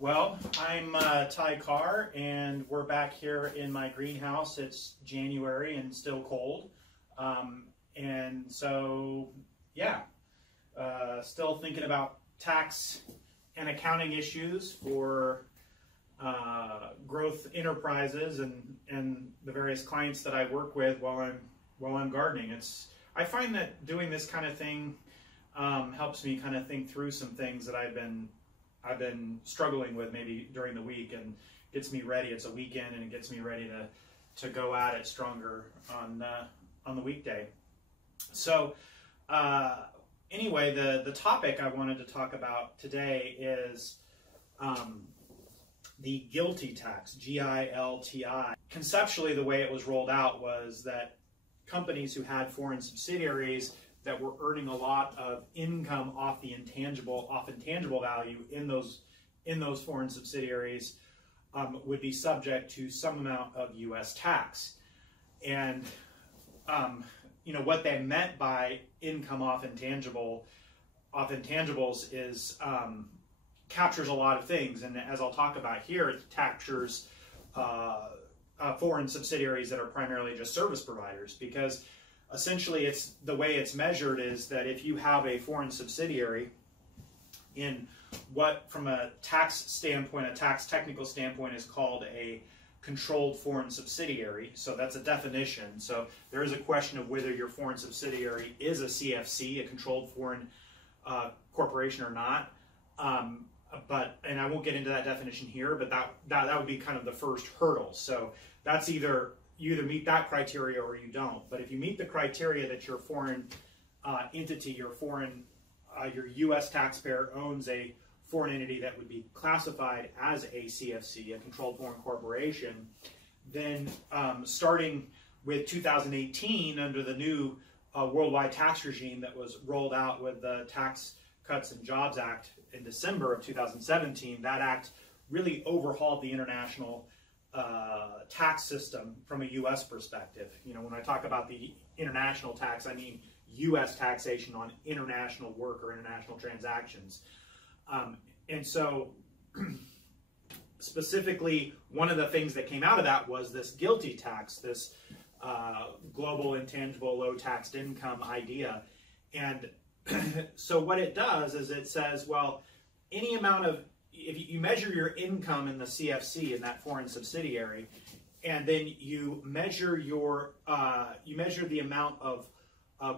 Well, I'm Ty Carr, and we're back here in my greenhouse. It's January and still cold. And so, yeah, still thinking about tax and accounting issues for growth enterprises and the various clients that I work with while I'm gardening. I find that doing this kind of thing helps me kind of think through some things that I've been struggling with maybe during the week, and gets me ready. It's a weekend, and it gets me ready to go at it stronger on the weekday. So anyway, the topic I wanted to talk about today is the GILTI tax, G-I-L-T-I. Conceptually, the way it was rolled out was that companies who had foreign subsidiaries that were earning a lot of income off intangible value in those foreign subsidiaries would be subject to some amount of U.S. tax. And what they meant by income off intangibles is captures a lot of things, and as I'll talk about here, it captures foreign subsidiaries that are primarily just service providers, because essentially it's the way it's measured is that if you have a foreign subsidiary in what from a tax standpoint, a tax technical standpoint, is called a controlled foreign subsidiary. So that's a definition. So there is a question of whether your foreign subsidiary is a CFC, a controlled foreign corporation, or not. And I won't get into that definition here, but that would be kind of the first hurdle. So that's you either meet that criteria or you don't. But if you meet the criteria that your foreign entity, your U.S. taxpayer owns a foreign entity that would be classified as a CFC, a controlled foreign corporation, then starting with 2018, under the new worldwide tax regime that was rolled out with the Tax Cuts and Jobs Act in December of 2017, that act really overhauled the international tax system from a U.S. perspective. When I talk about the international tax, I mean U.S. taxation on international work or international transactions. And so specifically, one of the things that came out of that was this GILTI tax, this global intangible low taxed income idea. And so what it does is it says, well, any amount of, if you measure your income in the CFC, in that foreign subsidiary, and then you measure the amount of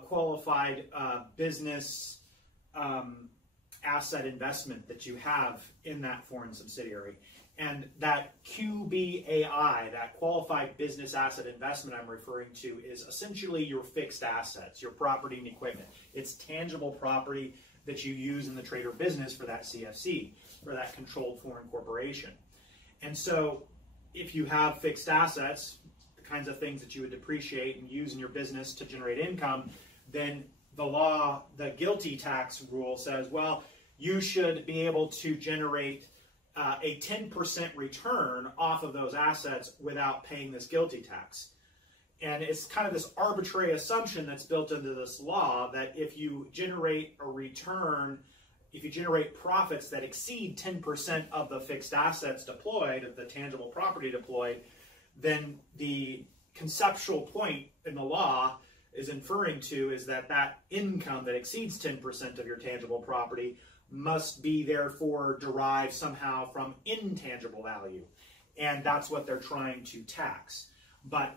qualified business asset investment that you have in that foreign subsidiary, and that QBAI, that qualified business asset investment I'm referring to, is essentially your fixed assets, your property and equipment. It's tangible property that you use in the trade or business for that CFC, for that controlled foreign corporation. And so if you have fixed assets, the kinds of things that you would depreciate and use in your business to generate income, then the GILTI tax rule says, well, you should be able to generate a 10% return off of those assets without paying this GILTI tax. And it's kind of this arbitrary assumption that's built into this law that if you generate a return, if you generate profits that exceed 10% of the fixed assets deployed, of the tangible property deployed, then the conceptual point in the law is inferring to is that income that exceeds 10% of your tangible property must be therefore derived somehow from intangible value. And that's what they're trying to tax. But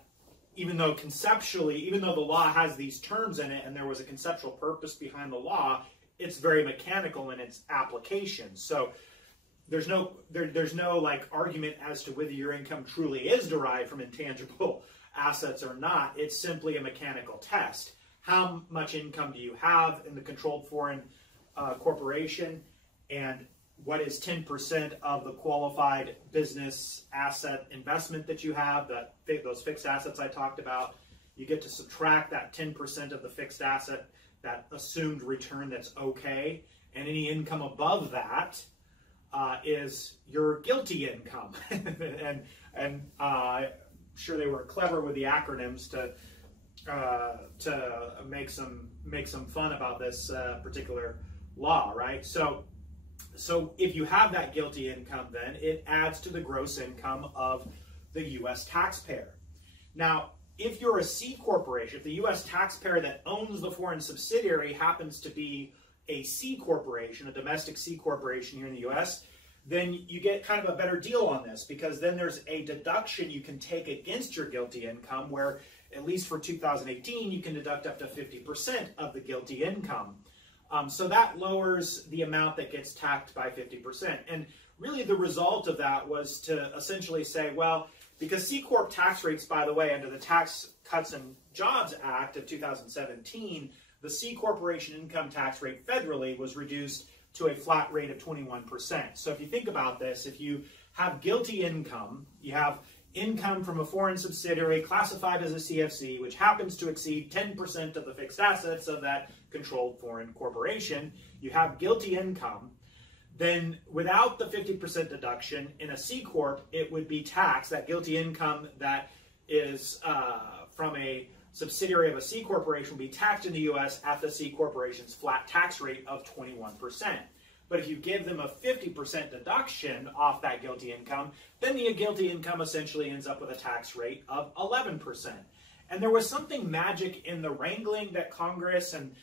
even though the law has these terms in it and there was a conceptual purpose behind the law, it's very mechanical in its application. So there's no like argument as to whether your income truly is derived from intangible assets or not. It's simply a mechanical test. How much income do you have in the controlled foreign corporation, and what is 10% of the qualified business asset investment that you have, those fixed assets I talked about? You get to subtract that 10% of the fixed asset, that assumed return that's okay, and any income above that is your GILTI income. and I'm sure they were clever with the acronyms to make some fun about this particular law, right? So So if you have that GILTI income, then it adds to the gross income of the U.S. taxpayer. Now, if you're a C corporation, if the U.S. taxpayer that owns the foreign subsidiary happens to be a C corporation, a domestic C corporation here in the U.S., then you get kind of a better deal on this, because then there's a deduction you can take against your GILTI income where, at least for 2018, you can deduct up to 50% of the GILTI income. So that lowers the amount that gets taxed by 50%. And really the result of that was to essentially say, well, because CCorp tax rates, by the way, under the Tax Cuts and Jobs Act of 2017, the C corporation income tax rate federally was reduced to a flat rate of 21%. So if you think about this, if you have GILTI income, you have income from a foreign subsidiary classified as a CFC, which happens to exceed 10% of the fixed assets of that controlled foreign corporation, you have GILTI income, then without the 50% deduction in a C Corp, it would be taxed, that GILTI income that is from a subsidiary of a C corporation will be taxed in the U.S. at the C corporation's flat tax rate of 21%. But if you give them a 50% deduction off that GILTI income, then the GILTI income essentially ends up with a tax rate of 11%. And there was something magic in the wrangling that Congress and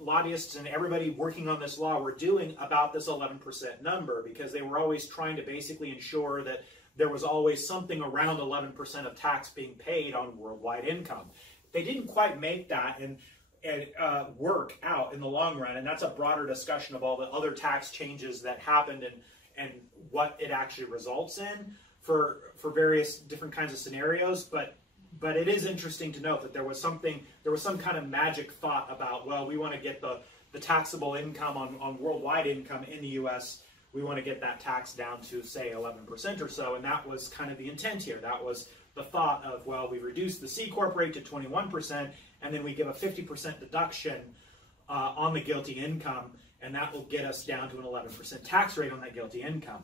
lobbyists and everybody working on this law were doing about this 11% number, because they were always trying to basically ensure that there was always something around 11% of tax being paid on worldwide income. They didn't quite make that and work out in the long run, and that's a broader discussion of all the other tax changes that happened and what it actually results in for various different kinds of scenarios. But it is interesting to note that there was some kind of magic thought about, well, we want to get the taxable income on worldwide income in the U.S., we want to get that tax down to, say, 11% or so, and that was kind of the intent here. That was the thought of, well, we reduce the C Corp rate to 21%, and then we give a 50% deduction on the GILTI income, and that will get us down to an 11% tax rate on that GILTI income.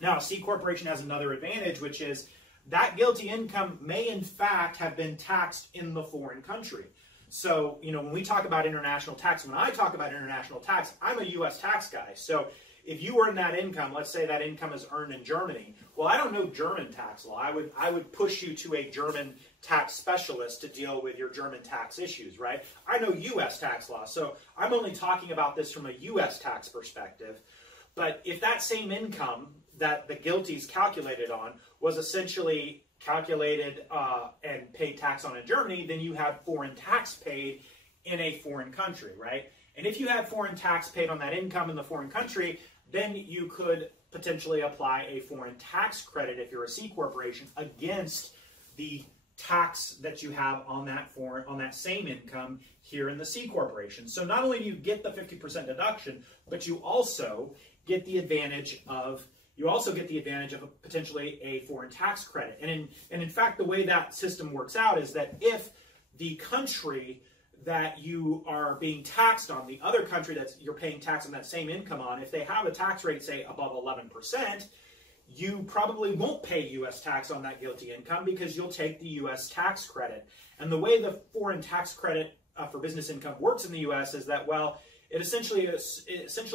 Now, a C corporation has another advantage, which is that GILTI income may, in fact, have been taxed in the foreign country. So, when we talk about international tax, when I talk about international tax, I'm a U.S. tax guy. So if you earn that income, let's say that income is earned in Germany, well, I don't know German tax law. I would push you to a German tax specialist to deal with your German tax issues, right? I know U.S. tax law, so I'm only talking about this from a U.S. tax perspective. But if that same income that the GILTI is calculated on was essentially calculated and paid tax on in Germany, then you have foreign tax paid in a foreign country, right? And if you had foreign tax paid on that income in the foreign country, then you could potentially apply a foreign tax credit if you're a C corporation against the tax that you have on that same income here in the C corporation. So not only do you get the 50% deduction, but you also get the advantage of potentially a foreign tax credit. And in fact, the way that system works out is that if the country that you are being taxed on, the other country that you're paying tax on that same income on, if they have a tax rate, say, above 11%, you probably won't pay U.S. tax on that GILTI income because you'll take the U.S. tax credit. And the way the foreign tax credit for business income works in the U.S. is that, well, it essentially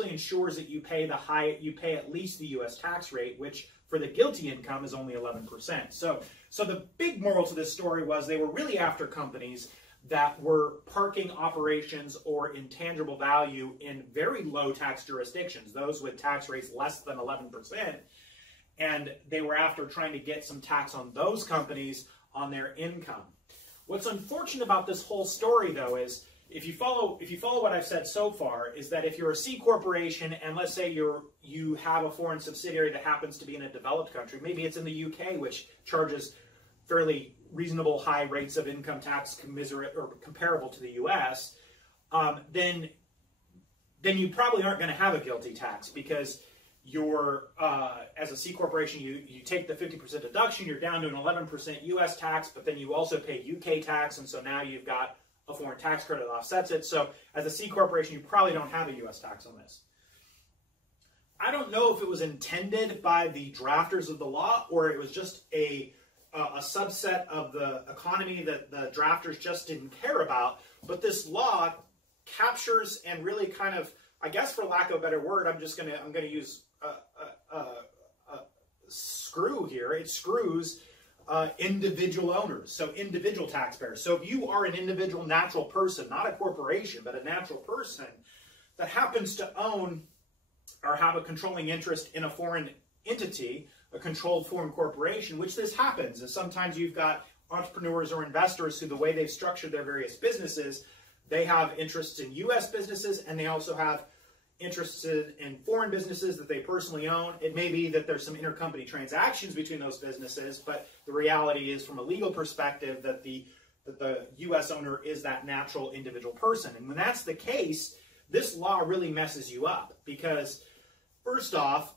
ensures that you pay at least the U.S. tax rate, which for the GILTI income is only 11%. So the big moral to this story was they were really after companies that were parking operations or intangible value in very low tax jurisdictions, those with tax rates less than 11%, and they were after trying to get some tax on those companies on their income. What's unfortunate about this whole story, though, is if you follow what I've said so far, is that if you're a C corporation and let's say you have a foreign subsidiary that happens to be in a developed country, maybe it's in the UK, which charges fairly reasonable high rates of income tax commensurate or comparable to the U.S., then you probably aren't going to have a GILTI tax because you're, as a C corporation, you take the 50% deduction, you're down to an 11% U.S. tax, but then you also pay UK tax, and so now you've got a foreign tax credit that offsets it. So as a C corporation, you probably don't have a U.S. tax on this. I don't know if it was intended by the drafters of the law or it was just a subset of the economy that the drafters just didn't care about, but this law captures and really kind of, I guess for lack of a better word, I'm gonna use a screw here. It screws individual owners, so individual taxpayers. So if you are an individual natural person, not a corporation, but a natural person that happens to own or have a controlling interest in a foreign entity, a controlled foreign corporation, which this happens. And sometimes you've got entrepreneurs or investors who, the way they've structured their various businesses, they have interests in U.S. businesses, and they also have interests in foreign businesses that they personally own. It may be that there's some intercompany transactions between those businesses, but the reality is, from a legal perspective, that the U.S. owner is that natural individual person. And when that's the case, this law really messes you up, because first off,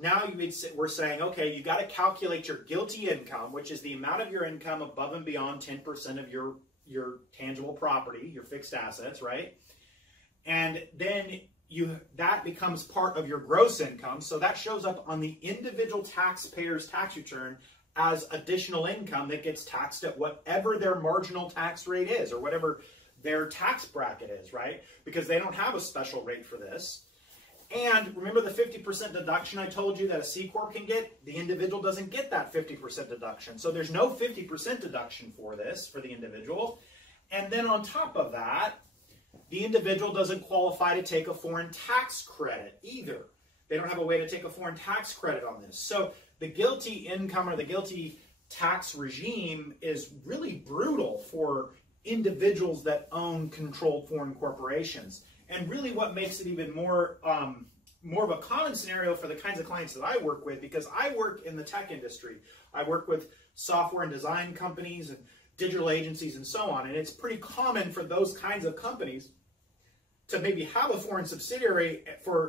now we're saying, okay, you got to calculate your GILTI income, which is the amount of your income above and beyond 10% of your tangible property, your fixed assets, right? And then that becomes part of your gross income, so that shows up on the individual taxpayer's tax return as additional income that gets taxed at whatever their marginal tax rate is, or whatever their tax bracket is, right? Because they don't have a special rate for this. And remember the 50% deduction I told you that a C-Corp can get? The individual doesn't get that 50% deduction. So there's no 50% deduction for this, for the individual. And then on top of that, the individual doesn't qualify to take a foreign tax credit either. They don't have a way to take a foreign tax credit on this. So the GILTI income, or the GILTI tax regime, is really brutal for individuals that own controlled foreign corporations. And really what makes it even more of a common scenario for the kinds of clients that I work with, because I work in the tech industry. I work with software and design companies and digital agencies and so on. And it's pretty common for those kinds of companies to maybe have a foreign subsidiary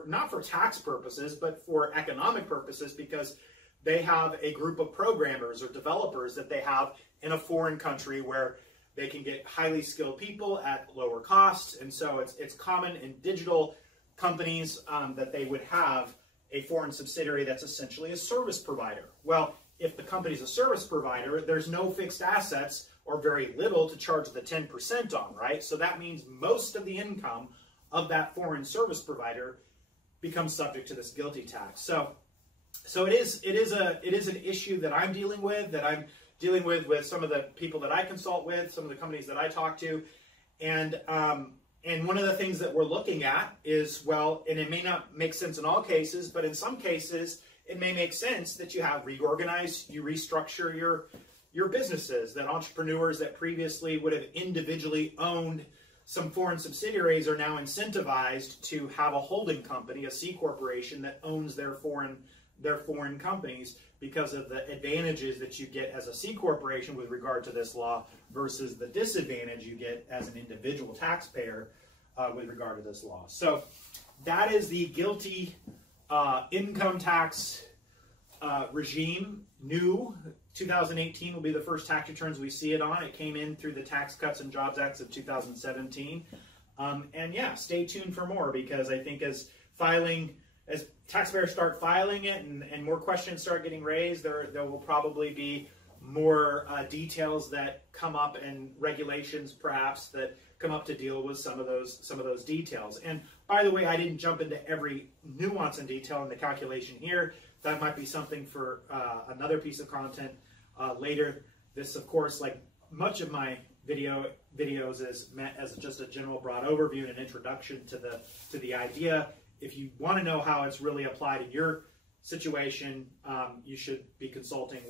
not for tax purposes, but for economic purposes, because they have a group of programmers or developers that they have in a foreign country where they can get highly skilled people at lower costs. And so it's common in digital companies that they would have a foreign subsidiary that's essentially a service provider. Well, if the company's a service provider, there's no fixed assets or very little to charge the 10% on, right? So that means most of the income of that foreign service provider becomes subject to this GILTI tax. So it is an issue that I'm dealing with, with some of the people that I consult with, some of the companies that I talk to. And one of the things that we're looking at is, well, and it may not make sense in all cases, but in some cases, it may make sense that you restructure your businesses, that entrepreneurs that previously would have individually owned some foreign subsidiaries are now incentivized to have a holding company, a C corporation, that owns their foreign companies, because of the advantages that you get as a C corporation with regard to this law versus the disadvantage you get as an individual taxpayer with regard to this law. So that is the GILTI income tax regime. New 2018 will be the first tax returns we see it on. It came in through the Tax Cuts and Jobs Acts of 2017. And yeah, stay tuned for more, because I think as taxpayers start filing it and more questions start getting raised, there will probably be more details that come up, and regulations perhaps that come up to deal with some of those details. And by the way, I didn't jump into every nuance and detail in the calculation here. That might be something for another piece of content later. This, of course, like much of my videos, is meant as just a general broad overview and an introduction to the idea. If you want to know how it's really applied in your situation, you should be consulting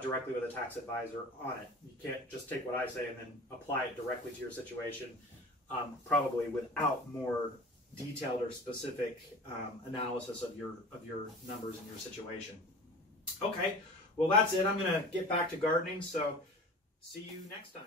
directly with a tax advisor on it. You can't just take what I say and then apply it directly to your situation, probably without more detailed or specific analysis of your numbers and your situation. Okay, well that's it. I'm going to get back to gardening, so see you next time.